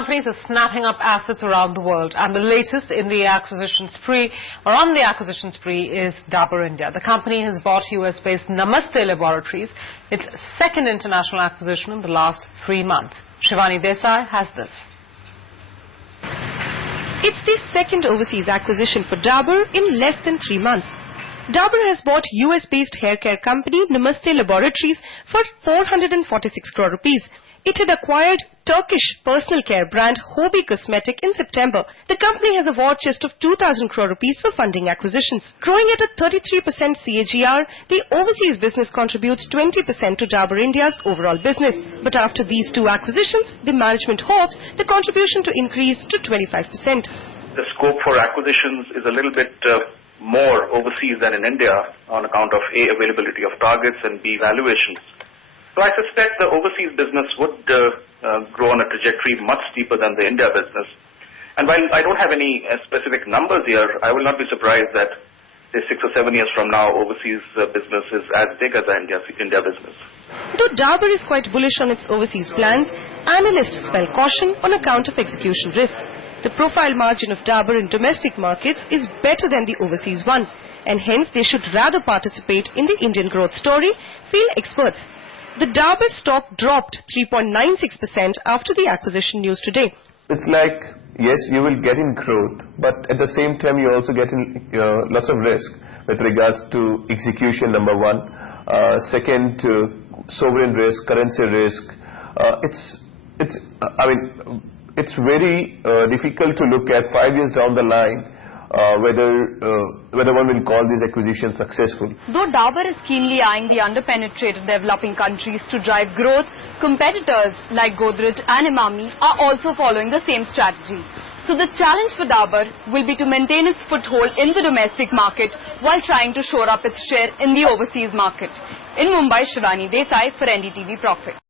companies are snapping up assets around the world, and the latest in the acquisition spree, or on the acquisition spree, is Dabur India. The company has bought US-based Namaste Laboratories, its second international acquisition in the last 3 months. Shivani Desai has this. It's the second overseas acquisition for Dabur in less than 3 months. Dabur has bought US-based hair care company Namaste Laboratories for 446 crore rupees. It had acquired Turkish personal care brand Hobi Cosmetic in September. The company has a war chest of 2,000 crore rupees for funding acquisitions. Growing at a 33% CAGR, the overseas business contributes 20% to Dabur India's overall business. But after these two acquisitions, the management hopes the contribution to increase to 25%. The scope for acquisitions is a little bit more overseas than in India on account of A, availability of targets, and B, valuations. So I suspect the overseas business would grow on a trajectory much steeper than the India business. And while I don't have any specific numbers here, I will not be surprised that, say, 6 or 7 years from now, overseas business is as big as the India business. Though Dabur is quite bullish on its overseas plans, analysts spell caution on account of execution risks. The profile margin of Dabur in domestic markets is better than the overseas one, and hence they should rather participate in the Indian growth story, feel experts. The Dabur stock dropped 3.96% after the acquisition news today. It's like, yes, you will get in growth, but at the same time you also get in lots of risk with regards to execution, number one. Second, sovereign risk, currency risk. It's very difficult to look at 5 years down the line whether one will call these acquisitions successful. Though Dabur is keenly eyeing the underpenetrated developing countries to drive growth, competitors like Godrej and Emami are also following the same strategy. So the challenge for Dabur will be to maintain its foothold in the domestic market while trying to shore up its share in the overseas market. In Mumbai, Shivani Desai for NDTV Profit.